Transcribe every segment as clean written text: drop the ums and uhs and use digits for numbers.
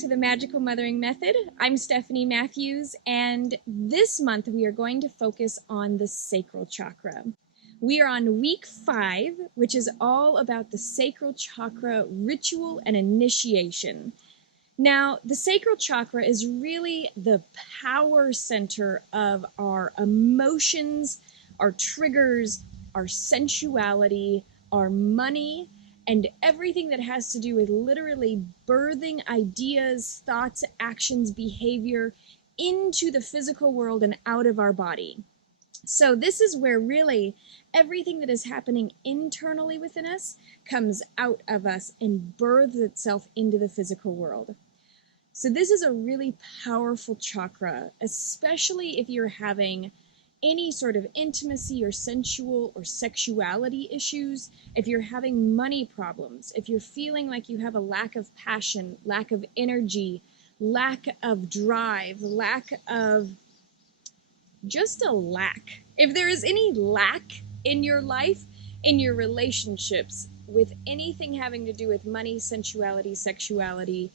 to the Magical Mothering Method. I'm Stephanie Matthews, and this month we are going to focus on the sacral chakra. We are on week 5, which is all about the sacral chakra ritual and initiation. Now, the sacral chakra is really the power center of our emotions, our triggers, our sensuality, our money, and everything that has to do with literally birthing ideas, thoughts, actions, behavior into the physical world and out of our body. So this is where really everything that is happening internally within us comes out of us and births itself into the physical world. So this is a really powerful chakra, especially if you're having any sort of intimacy or sensual or sexuality issues, if you're having money problems, if you're feeling like you have a lack of passion, lack of energy, lack of drive, lack of just a lack. If there is any lack in your life, in your relationships, with anything having to do with money, sensuality, sexuality,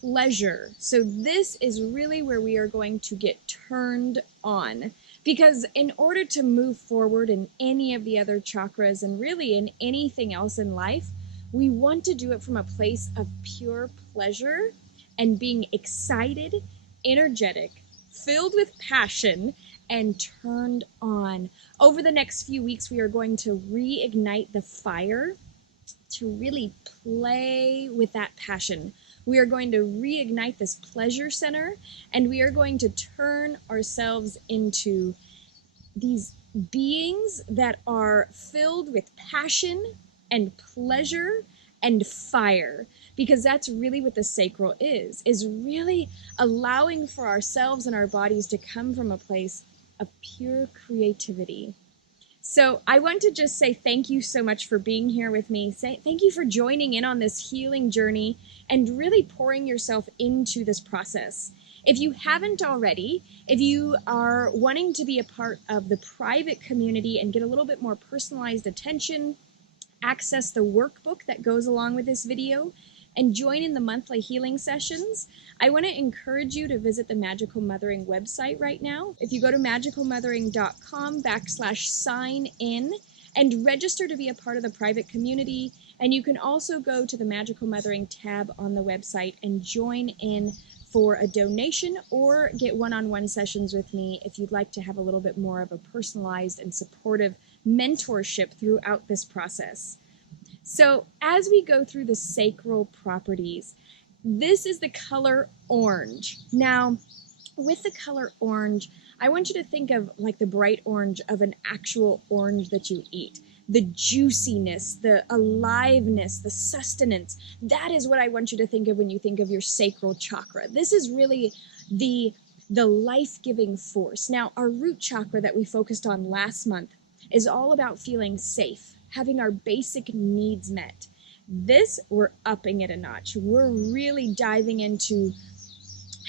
pleasure. So this is really where we are going to get turned on, because in order to move forward in any of the other chakras and really in anything else in life, we want to do it from a place of pure pleasure and being excited, energetic, filled with passion, and turned on. Over the next few weeks, we are going to reignite the fire to really play with that passion. We are going to reignite this pleasure center, and we are going to turn ourselves into these beings that are filled with passion and pleasure and fire, because that's really what the sacral is really allowing for ourselves and our bodies to come from a place of pure creativity. So I want to just say thank you so much for being here with me. Thank you for joining in on this healing journey and really pouring yourself into this process. If you haven't already, if you are wanting to be a part of the private community and get a little bit more personalized attention, access the workbook that goes along with this video, and join in the monthly healing sessions, I want to encourage you to visit the Magical Mothering website right now. If you go to magicalmothering.com/sign in and register to be a part of the private community, and you can also go to the Magical Mothering tab on the website and join in for a donation or get one-on-one sessions with me if you'd like to have a little bit more of a personalized and supportive mentorship throughout this process. So as we go through the sacral properties, this is the color orange. Now, with the color orange, I want you to think of like the bright orange of an actual orange that you eat. The juiciness, the aliveness, the sustenance. That is what I want you to think of when you think of your sacral chakra. This is really the life-giving force. Now, our root chakra that we focused on last month is all about feeling safe, having our basic needs met. This, we're upping it a notch. We're really diving into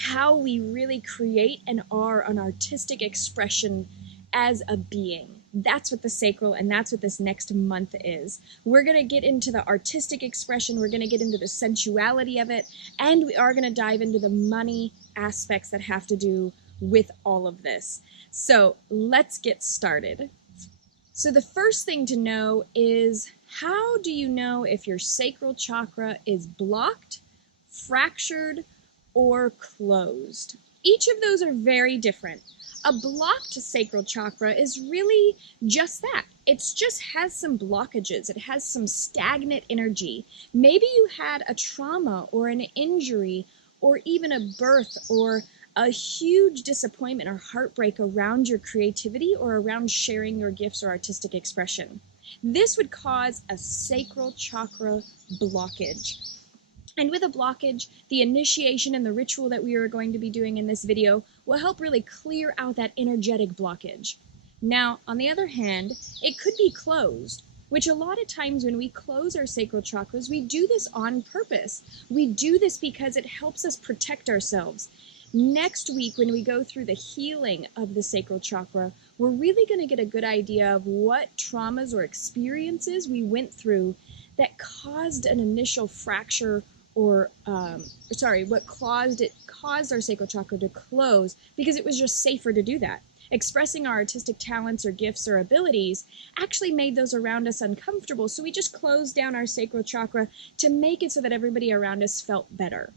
how we really create and are an artistic expression as a being. That's what the sacral, and that's what this next month is. We're going to get into the artistic expression, we're going to get into the sensuality of it, and we are going to dive into the money aspects that have to do with all of this. So let's get started. So the first thing to know is, how do you know if your sacral chakra is blocked, fractured, or closed? Each of those are very different. A blocked sacral chakra is really just that. It just has some blockages. It has some stagnant energy. Maybe you had a trauma or an injury or even a birth or a huge disappointment or heartbreak around your creativity or around sharing your gifts or artistic expression. This would cause a sacral chakra blockage. And with a blockage, the initiation and the ritual that we are going to be doing in this video will help really clear out that energetic blockage. Now, on the other hand, it could be closed, which a lot of times when we close our sacral chakras, we do this on purpose. We do this because it helps us protect ourselves. Next week, when we go through the healing of the sacral chakra, we're really going to get a good idea of what traumas or experiences we went through that caused an initial fracture caused our sacral chakra to close, because it was just safer to do that. Expressing our artistic talents or gifts or abilities actually made those around us uncomfortable, so we just closed down our sacral chakra to make it so that everybody around us felt better.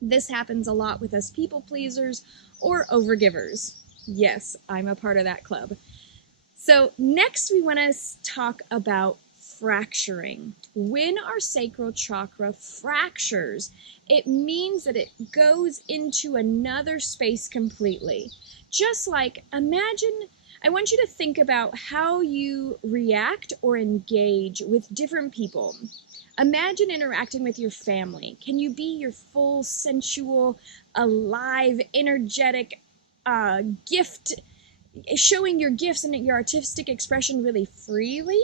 This happens a lot with us people pleasers or overgivers. Yes, I'm a part of that club. So next we want to talk about fracturing. When our sacral chakra fractures, it means that it goes into another space completely. Just like, imagine, I want you to think about how you react or engage with different people. Imagine interacting with your family. Can you be your full, sensual, alive, energetic, gift, showing your gifts and your artistic expression really freely?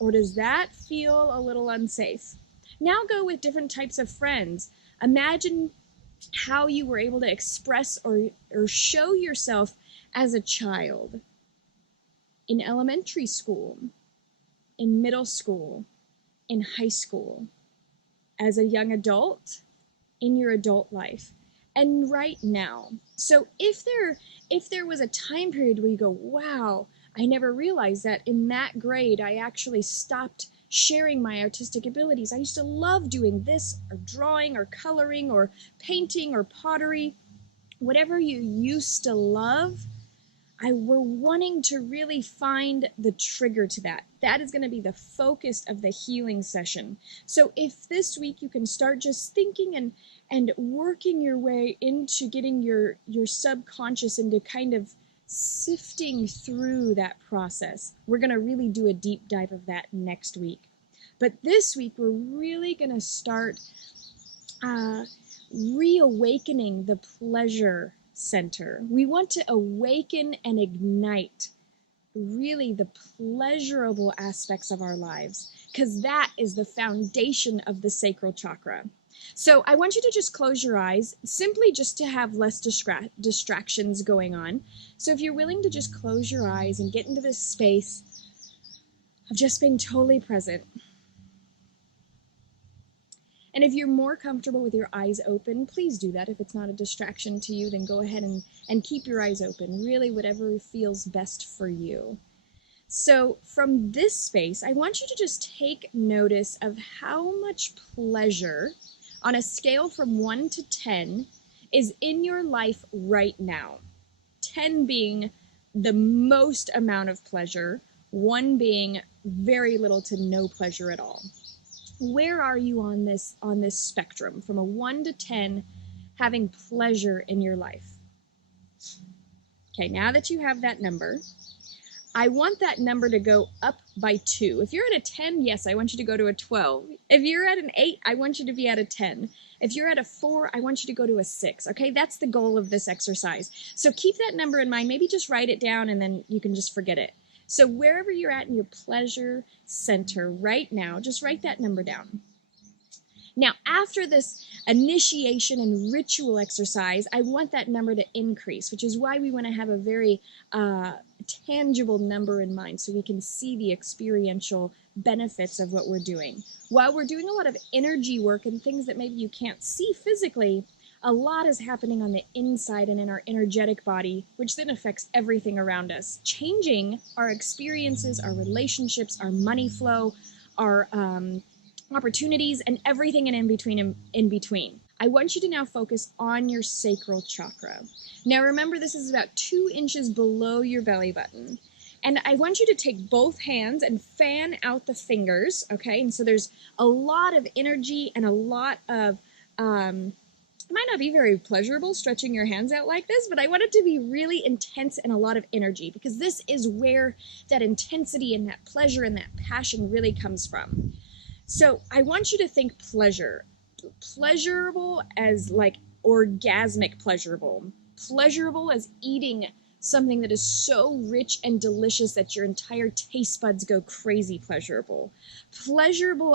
Or does that feel a little unsafe? Now go with different types of friends. Imagine how you were able to express or show yourself as a child in elementary school, in middle school, in high school, as a young adult, in your adult life, and right now. So if there was a time period where you go, wow, I never realized that in that grade I actually stopped sharing my artistic abilities. I used to love doing this, or drawing, or coloring, or painting, or pottery. Whatever you used to love, we're wanting to really find the trigger to that. That is going to be the focus of the healing session. So if this week you can start just thinking and working your way into getting your subconscious into kind of sifting through that process. We're going to really do a deep dive of that next week. But this week, we're really going to start reawakening the pleasure center. We want to awaken and ignite really the pleasurable aspects of our lives, because that is the foundation of the sacral chakra. So I want you to just close your eyes, simply just to have less distractions going on. So if you're willing to just close your eyes and get into this space of just being totally present. And if you're more comfortable with your eyes open, please do that. If it's not a distraction to you, then go ahead and keep your eyes open. Really, whatever feels best for you. So from this space, I want you to just take notice of how much pleasure, on a scale from 1 to 10, is in your life right now. 10 being the most amount of pleasure, 1 being very little to no pleasure at all. Where are you on this spectrum, from a 1 to 10, having pleasure in your life? Okay, now that you have that number, I want that number to go up by 2. If you're at a 10, yes, I want you to go to a 12. If you're at an 8, I want you to be at a 10. If you're at a 4, I want you to go to a 6, okay? That's the goal of this exercise. So keep that number in mind. Maybe just write it down and then you can just forget it. So wherever you're at in your pleasure center right now, just write that number down. Now, after this initiation and ritual exercise, I want that number to increase, which is why we want to have a very tangible number in mind so we can see the experiential benefits of what we're doing. While we're doing a lot of energy work and things that maybe you can't see physically, a lot is happening on the inside and in our energetic body, which then affects everything around us, changing our experiences, our relationships, our money flow, our opportunities, and everything in between. I want you to now focus on your sacral chakra. Now remember, this is about 2 inches below your belly button. And I want you to take both hands and fan out the fingers, okay? And so there's a lot of energy and a lot of, it might not be very pleasurable stretching your hands out like this, but I want it to be really intense and a lot of energy, because this is where that intensity and that pleasure and that passion really comes from. So I want you to think pleasurable as like orgasmic pleasurable as eating something that is so rich and delicious that your entire taste buds go crazy pleasurable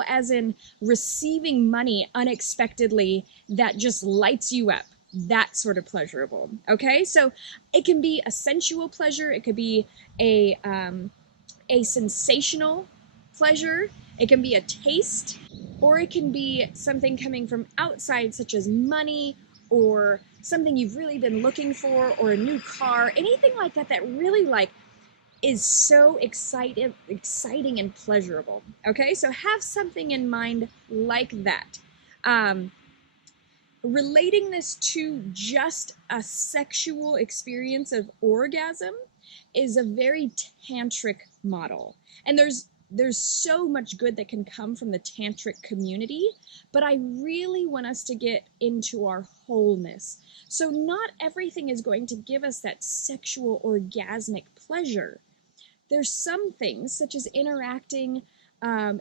as in receiving money unexpectedly that just lights you up, that sort of pleasurable. Okay, so it can be a sensual pleasure, it could be a sensational pleasure, it can be a taste, or it can be something coming from outside, such as money or something you've really been looking for, or a new car, anything like that that really like is so exciting and pleasurable. Okay, so have something in mind like that. Relating this to just a sexual experience of orgasm is a very tantric model. And there's so much good that can come from the tantric community, but I really want us to get into our wholeness. So not everything is going to give us that sexual orgasmic pleasure. There's some things, such as interacting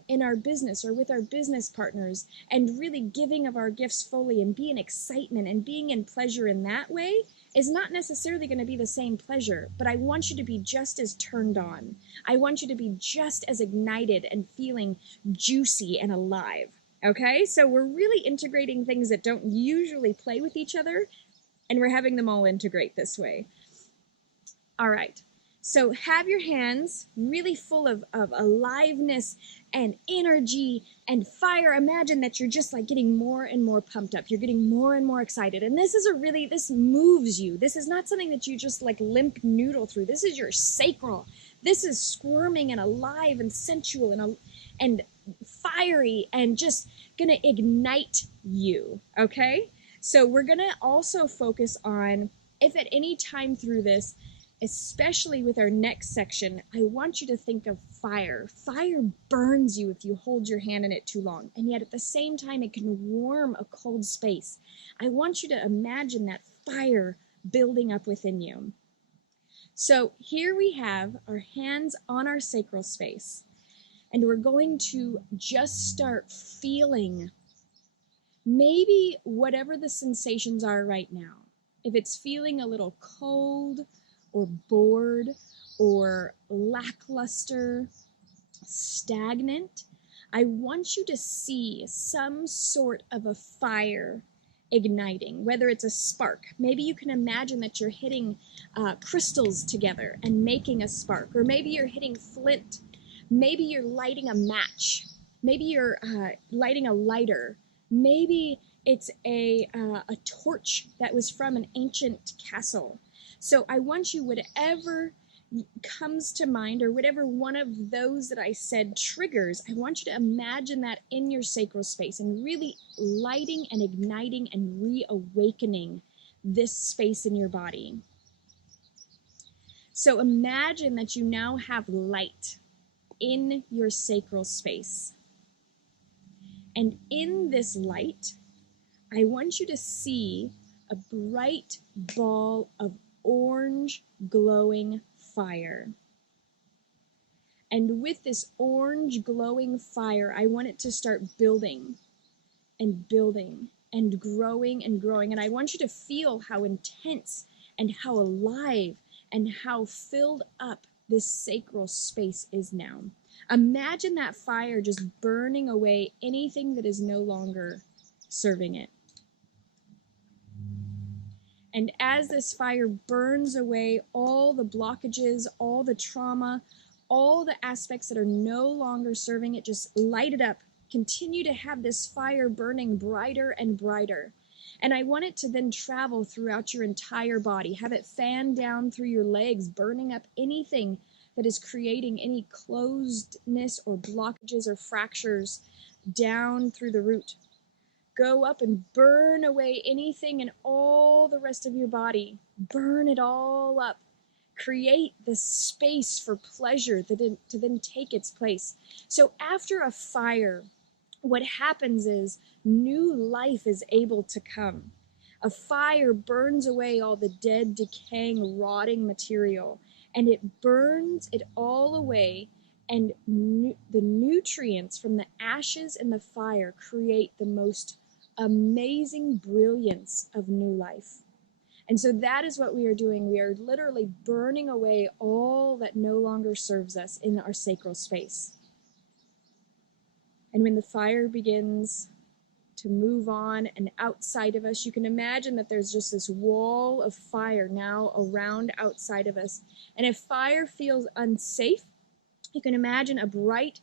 in our business or with our business partners and really giving of our gifts fully and being excitement and being in pleasure in that way, is not necessarily going to be the same pleasure, but I want you to be just as turned on. I want you to be just as ignited and feeling juicy and alive. Okay, so we're really integrating things that don't usually play with each other, and we're having them all integrate this way. All right. So have your hands really full of aliveness and energy and fire. Imagine that you're just like getting more and more pumped up. You're getting more and more excited. And this moves you. This is not something that you just like limp noodle through. This is your sacral. This is squirming and alive and sensual and fiery and just gonna ignite you, okay? So we're gonna also focus on, if at any time through this, especially with our next section, I want you to think of fire. Fire burns you if you hold your hand in it too long, and yet at the same time, it can warm a cold space. I want you to imagine that fire building up within you. So here we have our hands on our sacral space, and we're going to just start feeling maybe whatever the sensations are right now. If it's feeling a little cold, or bored, or lackluster, stagnant, I want you to see some sort of a fire igniting, whether it's a spark. Maybe you can imagine that you're hitting crystals together and making a spark, or maybe you're hitting flint. Maybe you're lighting a match. Maybe you're lighting a lighter. Maybe it's a torch that was from an ancient castle. So I want you, whatever comes to mind, or whatever one of those that I said triggers, I want you to imagine that in your sacral space and really lighting and igniting and reawakening this space in your body. So imagine that you now have light in your sacral space. And in this light, I want you to see a bright ball of orange glowing fire. And with this orange glowing fire, I want it to start building and building and growing and growing. And I want you to feel how intense and how alive and how filled up this sacral space is now. Imagine that fire just burning away anything that is no longer serving it. And as this fire burns away all the blockages, all the trauma, all the aspects that are no longer serving it, just light it up. Continue to have this fire burning brighter and brighter. And I want it to then travel throughout your entire body. Have it fan down through your legs, burning up anything that is creating any closedness or blockages or fractures down through the root. Go up and burn away anything in all the rest of your body. Burn it all up. Create the space for pleasure to then take its place. So after a fire, what happens is new life is able to come. A fire burns away all the dead, decaying, rotting material, and it burns it all away, and the nutrients from the ashes and the fire create the most amazing brilliance of new life. And so that is what we are doing. We are literally burning away all that no longer serves us in our sacral space. And when the fire begins to move on and outside of us, you can imagine that there's just this wall of fire now around outside of us. And if fire feels unsafe, you can imagine a bright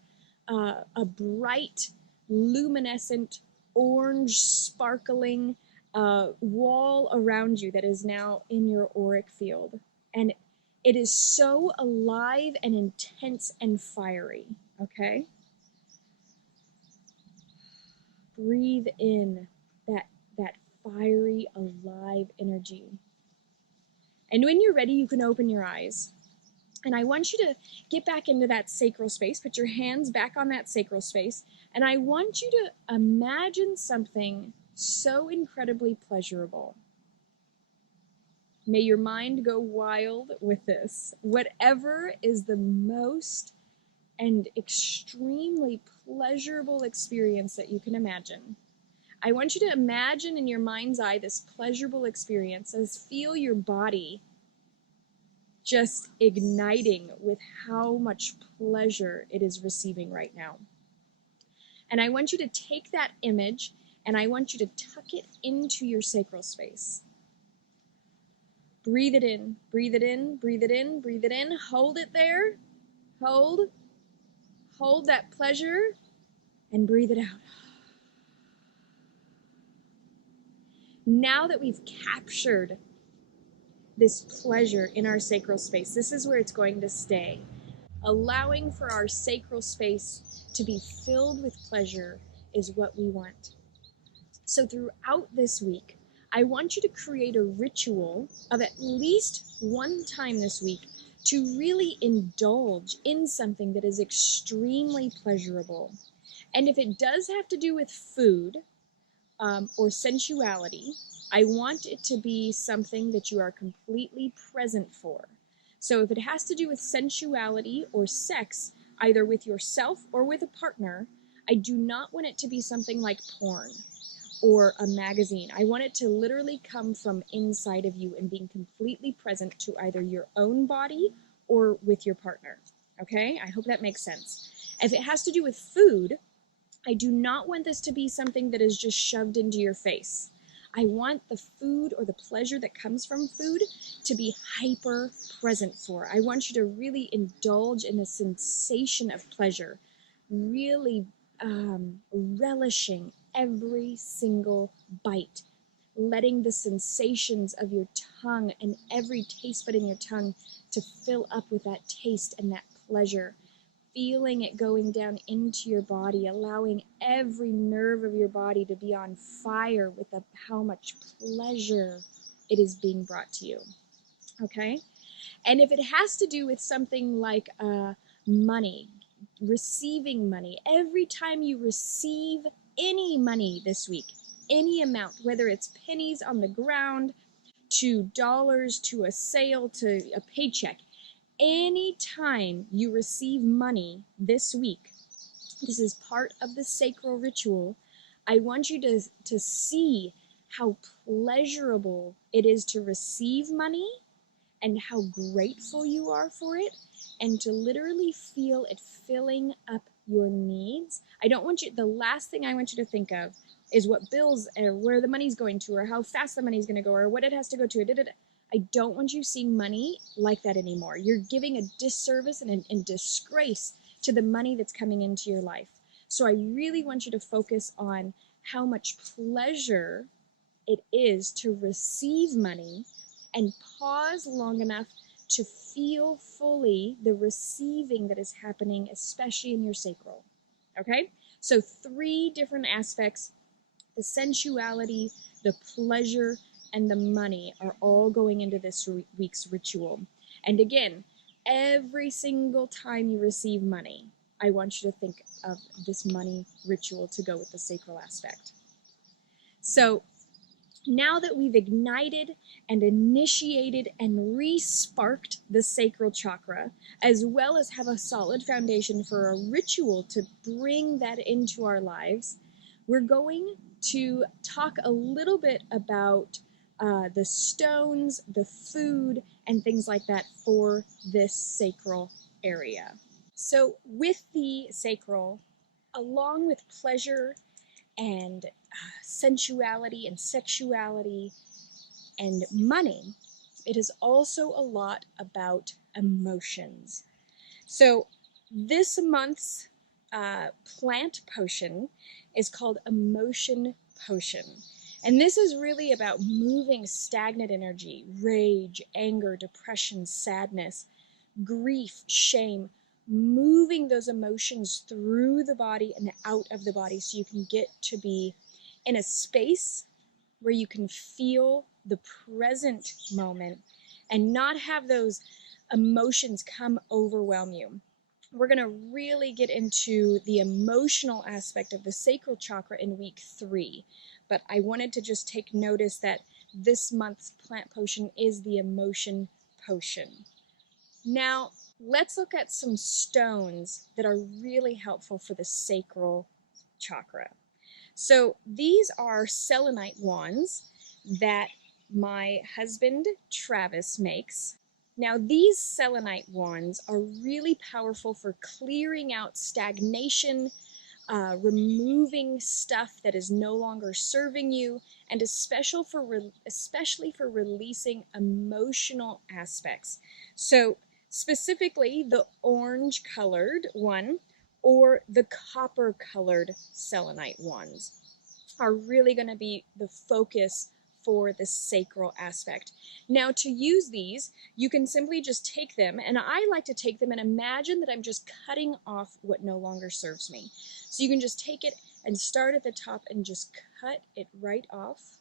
luminescent, orange, sparkling wall around you that is now in your auric field. And it is so alive and intense and fiery, okay? Breathe in that fiery, alive energy. And when you're ready, you can open your eyes. And I want you to get back into that sacral space. Put your hands back on that sacral space. And I want you to imagine something so incredibly pleasurable. May your mind go wild with this. Whatever is the most and extremely pleasurable experience that you can imagine. I want you to imagine in your mind's eye this pleasurable experience as feel your body just igniting with how much pleasure it is receiving right now. And I want you to take that image and I want you to tuck it into your sacral space. Breathe it in, breathe it in, breathe it in, breathe it in. Hold it there. Hold that pleasure and breathe it out. Now that we've captured this pleasure in our sacral space, this is where it's going to stay. Allowing for our sacral space to be filled with pleasure is what we want. So throughout this week, I want you to create a ritual of at least one time this week to really indulge in something that is extremely pleasurable. And if it does have to do with food or sensuality, I want it to be something that you are completely present for. So if it has to do with sensuality or sex, either with yourself or with a partner, I do not want it to be something like porn or a magazine. I want it to literally come from inside of you and being completely present to either your own body or with your partner. Okay? I hope that makes sense. If it has to do with food, I do not want this to be something that is just shoved into your face. I want the food or the pleasure that comes from food to be hyper present for. I want you to really indulge in the sensation of pleasure, really relishing every single bite, letting the sensations of your tongue and every taste bud in your tongue to fill up with that taste and that pleasure. Feeling it going down into your body, allowing every nerve of your body to be on fire with how much pleasure it is being brought to you. Okay? And if it has to do with something like money, receiving money, every time you receive any money this week, any amount, whether it's pennies on the ground, to dollars, to a sale, to a paycheck, anytime you receive money this week, this is part of the sacral ritual, I want you to see how pleasurable it is to receive money and how grateful you are for it, and to literally feel it filling up your needs. I don't want you, the last thing I want you to think of is what bills, where the money's going to, or how fast the money's going to go, or what it has to go to. I don't want you seeing money like that anymore. You're giving a disservice and disgrace to the money that's coming into your life. So I really want you to focus on how much pleasure it is to receive money and pause long enough to feel fully the receiving that is happening, especially in your sacral. Okay? So 3 different aspects: the sensuality, the pleasure, and the money are all going into this week's ritual. And again, every single time you receive money, I want you to think of this money ritual to go with the sacral aspect. So now that we've ignited and initiated and re-sparked the sacral chakra, as well as have a solid foundation for a ritual to bring that into our lives, we're going to talk a little bit about the stones, the food, and things like that for this sacral area. So with the sacral, along with pleasure and sensuality and sexuality and money, it is also a lot about emotions. So this month's plant potion is called Emotion Potion. And this is really about moving stagnant energy, rage, anger, depression, sadness, grief, shame, moving those emotions through the body and out of the body so you can get to be in a space where you can feel the present moment and not have those emotions come overwhelm you. We're going to really get into the emotional aspect of the sacral chakra in week 3, but I wanted to just take notice that this month's plant potion is the emotion potion. Now, let's look at some stones that are really helpful for the sacral chakra. So these are selenite wands that my husband Travis makes. Now these selenite wands are really powerful for clearing out stagnation, removing stuff that is no longer serving you, and especially for releasing emotional aspects. So specifically the orange colored one or the copper colored selenite ones are really going to be the focus for the sacral aspect. Now to use these, you can simply just take them, and I like to take them and imagine that I'm just cutting off what no longer serves me. So you can just take it and start at the top and just cut it right off.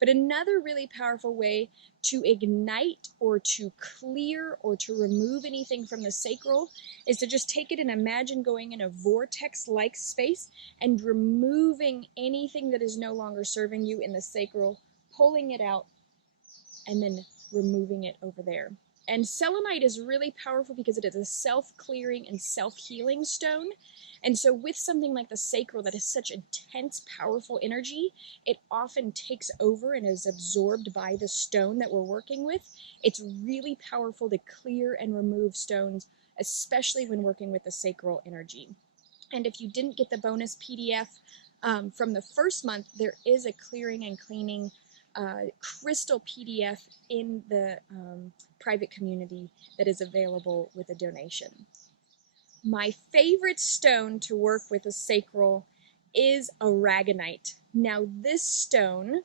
But another really powerful way to ignite or to clear or to remove anything from the sacral is to just take it and imagine going in a vortex-like space and removing anything that is no longer serving you in the sacral, pulling it out, and then removing it over there. And selenite is really powerful because it is a self-clearing and self-healing stone. And so with something like the sacral that is such intense, powerful energy, it often takes over and is absorbed by the stone that we're working with. It's really powerful to clear and remove stones, especially when working with the sacral energy. And if you didn't get the bonus PDF from the first month, there is a clearing and cleaning crystal PDF in the private community that is available with a donation. My favorite stone to work with a sacral is a reignite. Now this stone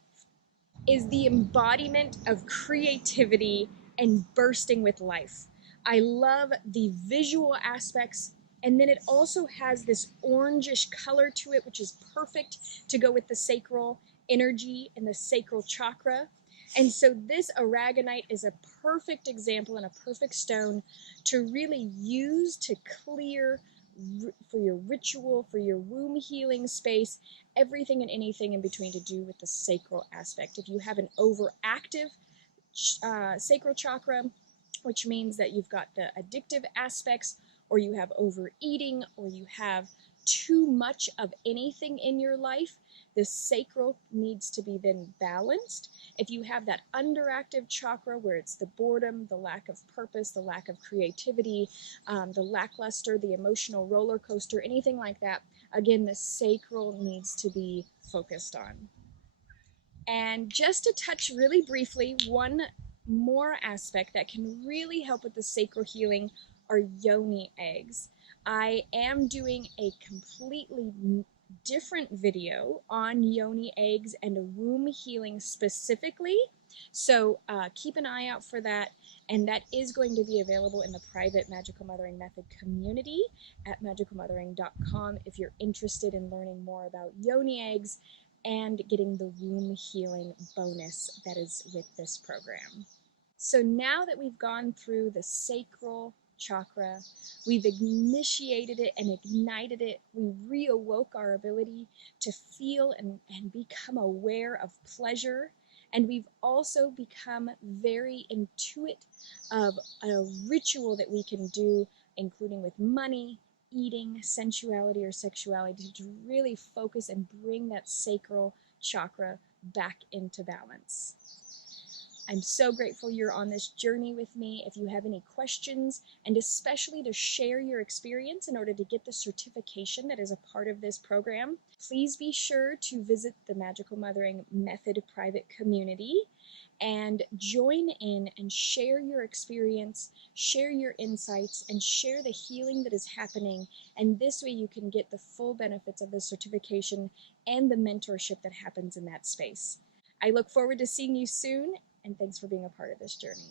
is the embodiment of creativity and bursting with life. I love the visual aspects, and then it also has this orangish color to it, which is perfect to go with the sacral energy and the sacral chakra. And so this aragonite is a perfect example and a perfect stone to really use to clear for your ritual, for your womb healing space, everything and anything in between to do with the sacral aspect. If you have an overactive sacral chakra, which means that you've got the addictive aspects, or you have overeating, or you have too much of anything in your life, the sacral needs to be then balanced. If you have that underactive chakra where it's the boredom, the lack of purpose, the lack of creativity, the lackluster, the emotional roller coaster, anything like that, again, the sacral needs to be focused on. And just to touch really briefly, one more aspect that can really help with the sacral healing are yoni eggs. I am doing a completely different video on yoni eggs and womb healing specifically, so keep an eye out for that, and that is going to be available in the private Magical Mothering Method community at magicalmothering.com if you're interested in learning more about yoni eggs and getting the womb healing bonus that is with this program. So now that we've gone through the sacral chakra, we've initiated it and ignited it, we reawoke our ability to feel and become aware of pleasure, and we've also become very intuitive of a ritual that we can do, including with money, eating, sensuality, or sexuality, to really focus and bring that sacral chakra back into balance. I'm so grateful you're on this journey with me. If you have any questions, and especially to share your experience in order to get the certification that is a part of this program, please be sure to visit the Magical Mothering Method private community and join in and share your experience, share your insights, and share the healing that is happening. And this way you can get the full benefits of the certification and the mentorship that happens in that space. I look forward to seeing you soon, and thanks for being a part of this journey.